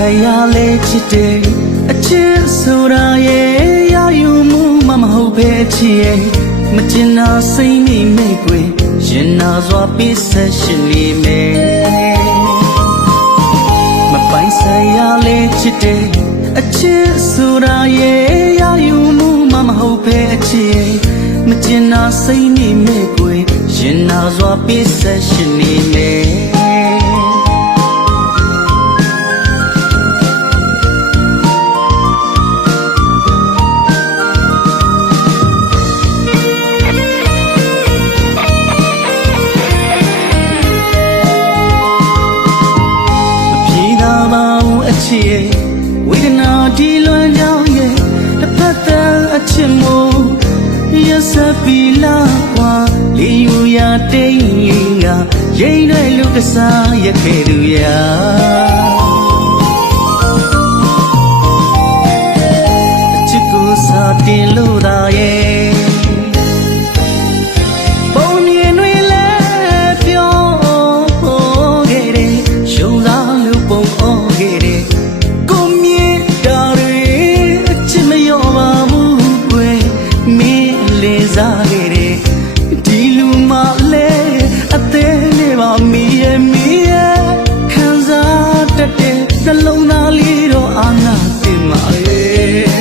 ဆိုင်ရလေချစ်တယ်အချစ်ဆိုတာရဲ့ရယူမှုမမဟုတ်ပဲချစ်ရဲ့မကျင်နာစိမ့်မိမိကွယ်ရင်နာစွာပေးဆက်ရှင်နေမယ်မပိုင်ဆိုင်ရလေချစ်တယ်အချစ်ဆိုတာရဲ့ရယူမှုမမဟုတ်ပဲချစ်ရဲ့မကျင်နာစိမ့်မိမိကွယ်ရင်နာစွာပေးဆက်ရှင်နေမယ်ဝေဒနာဒီလွန်ကြောင်းရဲ့တစ်ဖက်တည်းအချစ်မို့ရစပီလာကွာလီယူရတိန်ကရိမ့်တဲ့လူကစားရခဲ့သူရာအချစ်ကိုစားတင်လို့သာရဲ့ဒီလူမလေးအသေးနဲ့ပါမီရဲ့ခံစားတတ်တဲ့နှလုံးသားလေးတော့အာနာတင်ပါရဲ့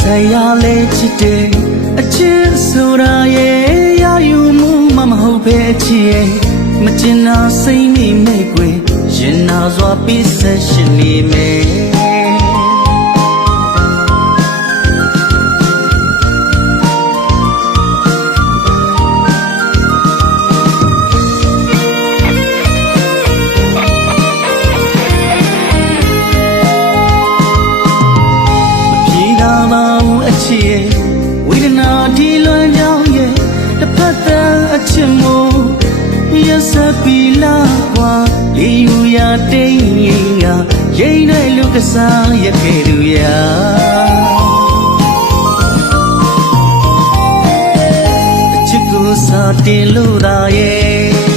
ဆိုင်ရလေချစ်တယ်အချစ်ဆိုတာရဲ့ရယူမှုမမဟုတ်ပဲချစ်ရဲ့မကျင်နာစိမ့်မိမိကွယ်ရင်နာစွာပေးဆက်ရှင်နေမယ်ဝေဒနာဒီလွန်ကြောင်းရဲ့တစ်ဖက်တည်းအချစ်မို့ရစပီလာကွာလီယူရတိန်ကရိမ့်တဲ့လူကစားရခဲ့သူရာအချစ်ကိုစားတင်လို့သာရဲ့